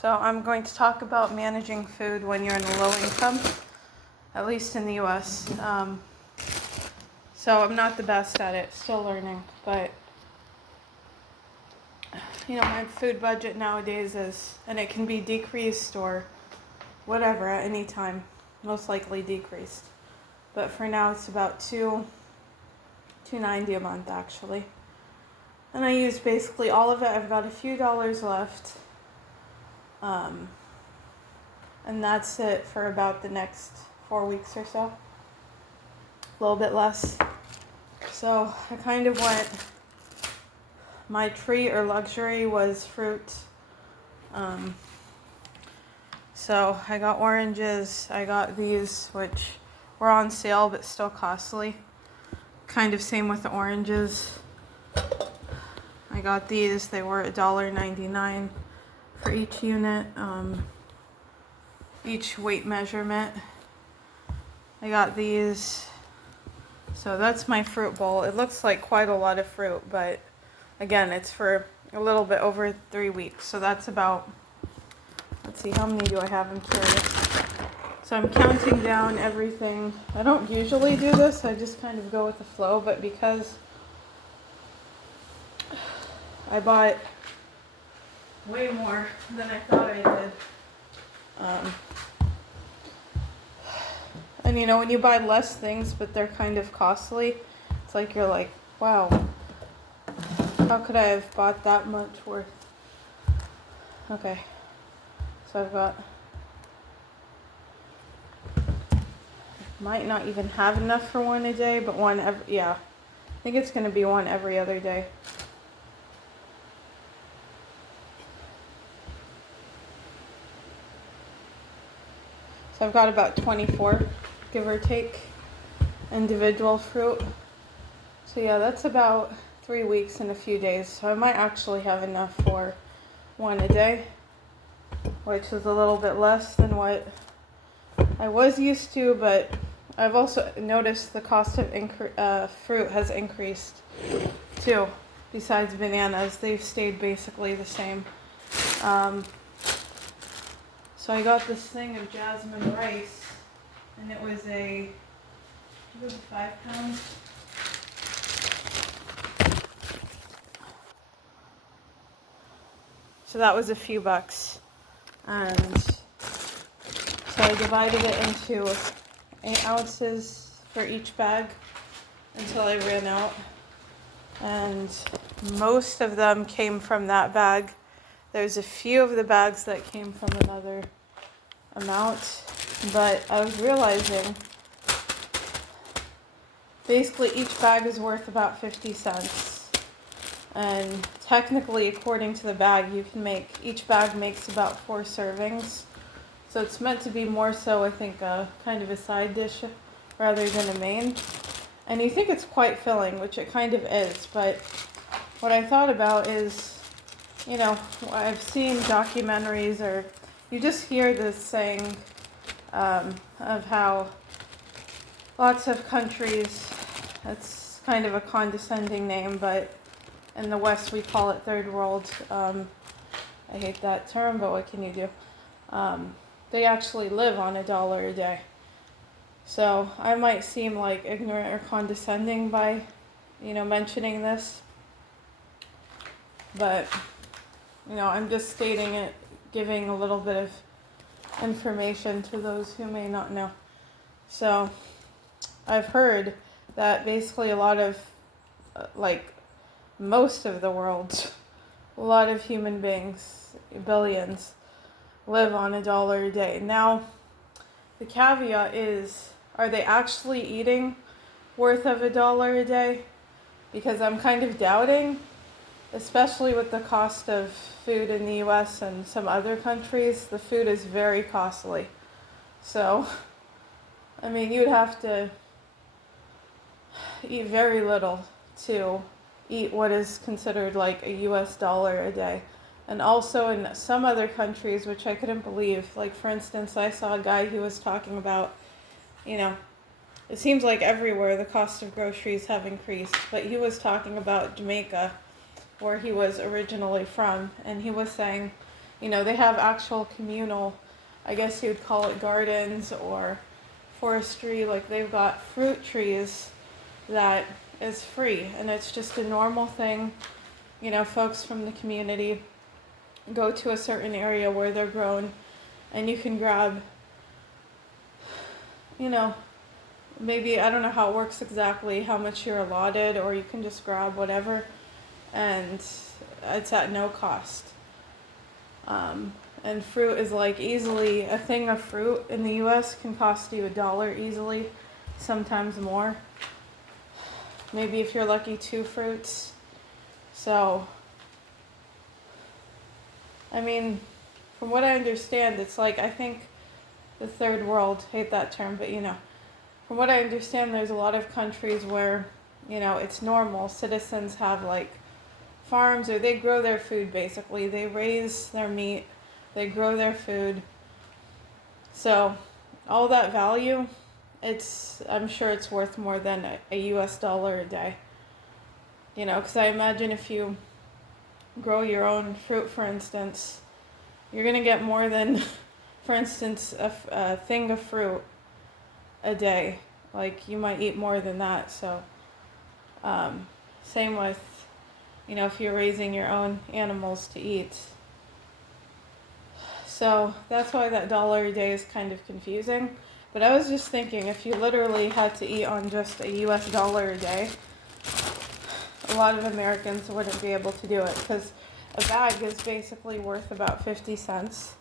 So I'm going to talk about managing food when you're in a low income, at least in the US. So I'm not the best at it, still learning, but my food budget nowadays is, and it can be decreased or whatever at any time, most likely decreased. But for now it's about $290 a month actually. And I use basically all of it. I've got a few dollars left. And that's it for about the next 4 weeks or so. A little bit less. So I kind of went, my treat or luxury was fruit. So I got oranges. I got these, which were on sale but still costly. Kind of same with the oranges. I got these. They were $1.99 for each unit, each weight measurement. I got these. So that's my fruit bowl. It looks like quite a lot of fruit, but again, it's for a little bit over 3 weeks. So that's about, let's see, how many do I have? I'm curious. So I'm counting down everything. I don't usually do this. I just kind of go with the flow, but because I bought way more than I thought I did. And when you buy less things but they're kind of costly, it's like you're like, wow, how could I have bought that much worth? Okay, so I've got, might not even have enough for one a day, but one every, yeah, I think it's going to be one every other day. So I've got about 24, give or take, individual fruit. So yeah, that's about 3 weeks and a few days. So I might actually have enough for one a day, which is a little bit less than what I was used to, but I've also noticed the cost of fruit has increased too. Besides bananas, they've stayed basically the same. So I got this thing of jasmine rice, and it was a 5 pounds. So that was a few bucks. And so I divided it into 8 ounces for each bag until I ran out. And most of them came from that bag. There's a few of the bags that came from another amount, but I was realizing basically each bag is worth about 50 cents. And technically, according to the bag, each bag makes about 4 servings. So it's meant to be more so, I think, kind of a side dish rather than a main. And you think it's quite filling, which it kind of is, but what I thought about is, I've seen documentaries, or you just hear this saying of how lots of countries, it's kind of a condescending name, but in the West we call it third world. I hate that term, but what can you do? They actually live on $1 a day. So I might seem like ignorant or condescending by, mentioning this, but I'm just stating it, giving a little bit of information to those who may not know. So I've heard that basically a lot of, most of the world, a lot of human beings, billions, live on $1 a day. Now, the caveat is, are they actually eating worth of $1 a day? Because I'm kind of doubting, especially with the cost of food in the US and some other countries. The food is very costly. So, you'd have to eat very little to eat what is considered like a US dollar a day. And also in some other countries, which I couldn't believe, like for instance, I saw a guy who was talking about, it seems like everywhere the cost of groceries have increased, but he was talking about Jamaica, where he was originally from, and he was saying They have actual communal, I guess you'd call it gardens or forestry. Like they've got fruit trees that is free, and it's just a normal thing. Folks from the community go to a certain area where they're grown, and you can grab, you know, maybe, I don't know how it works exactly, how much you're allotted, or you can just grab whatever, and it's at no cost. And fruit is like easily, a thing of fruit in the US can cost you $1 easily, sometimes more. Maybe if you're lucky, 2 fruits. So, I mean, from what I understand, it's like, I think the third world, hate that term, but from what I understand, there's a lot of countries where, it's normal. Citizens have like farms, or they grow their food basically. They raise their meat, they grow their food. So, all that value, I'm sure it's worth more than a US dollar a day. Because I imagine if you grow your own fruit, for instance, you're going to get more than, for instance, a thing of fruit a day. Like, you might eat more than that. So, same with, if you're raising your own animals to eat. So, that's why that dollar a day is kind of confusing. But I was just thinking, if you literally had to eat on just a US dollar a day, a lot of Americans wouldn't be able to do it, because a bag is basically worth about 50 cents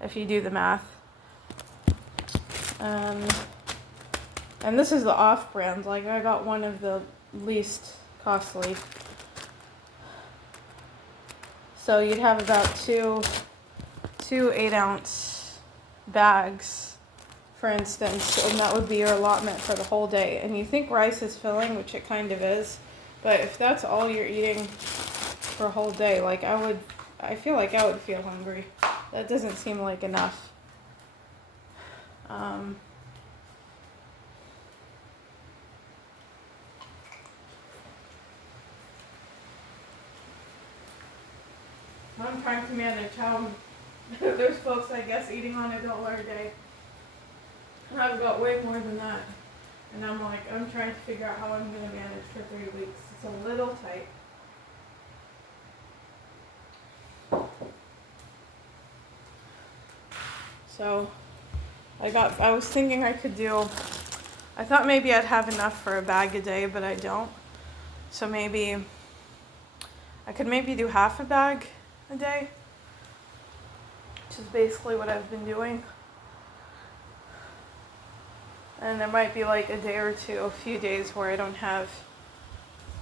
if you do the math. And this is the off-brand. Like, I got one of the least costly. So you'd have about two 8-ounce bags, for instance, and that would be your allotment for the whole day. And you think rice is filling, which it kind of is, but if that's all you're eating for a whole day, like I feel like I would feel hungry. That doesn't seem like enough. I'm trying to manage how there's folks, I guess, eating on $1 a day. And I've got way more than that. And I'm trying to figure out how I'm going to manage for 3 weeks. It's a little tight. So, I was thinking I thought maybe I'd have enough for a bag a day, but I don't. So maybe, I could maybe do half a bag a day, which is basically what I've been doing. And there might be like a day or two, a few days where I don't have,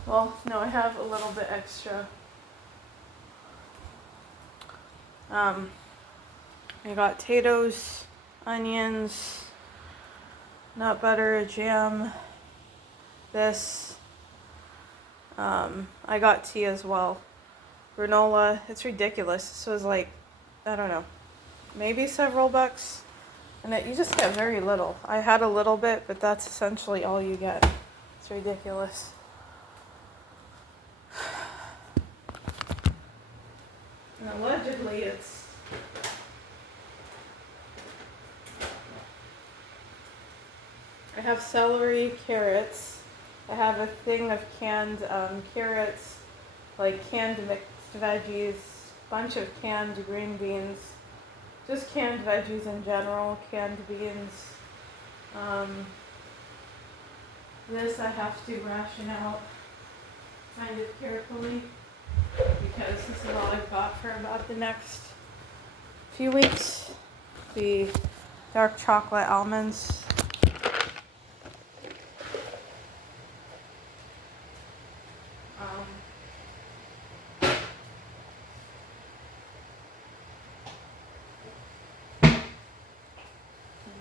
I have a little bit extra. I got potatoes, onions, nut butter, jam, this. I got tea as well. Granola. It's ridiculous. This was like, I don't know, maybe several bucks. And you just get very little. I had a little bit, but that's essentially all you get. It's ridiculous. And allegedly I have celery, carrots. I have a thing of canned carrots, like canned mixed veggies, bunch of canned green beans, just canned veggies in general, canned beans. This I have to ration out kind of carefully, because this is all I've got for about the next few weeks. The dark chocolate almonds.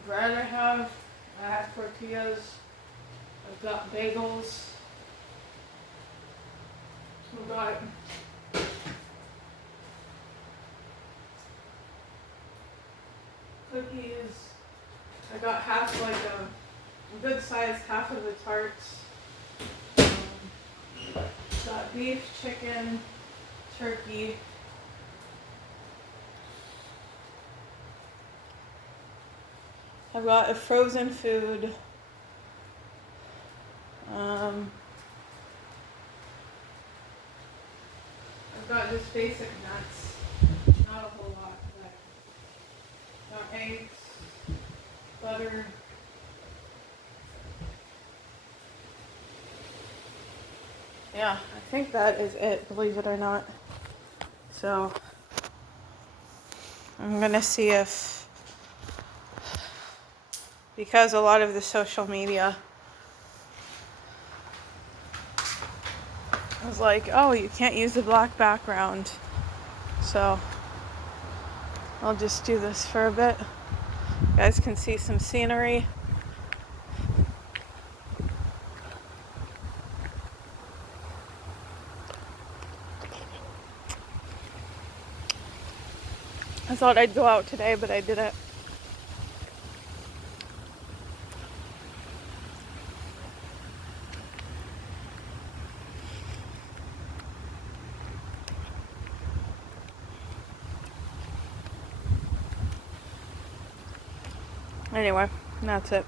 Bread I have tortillas, I've got bagels, I've got cookies, I got half, like a good size half of the tarts, got beef, chicken, turkey, I've got a frozen food. I've got just basic nuts. Not a whole lot, but got eggs, butter. Yeah, I think that is it, believe it or not. So I'm gonna see if, because a lot of the social media was like, oh, you can't use the black background. So I'll just do this for a bit. You guys can see some scenery. I thought I'd go out today, but I didn't. Anyway, that's it.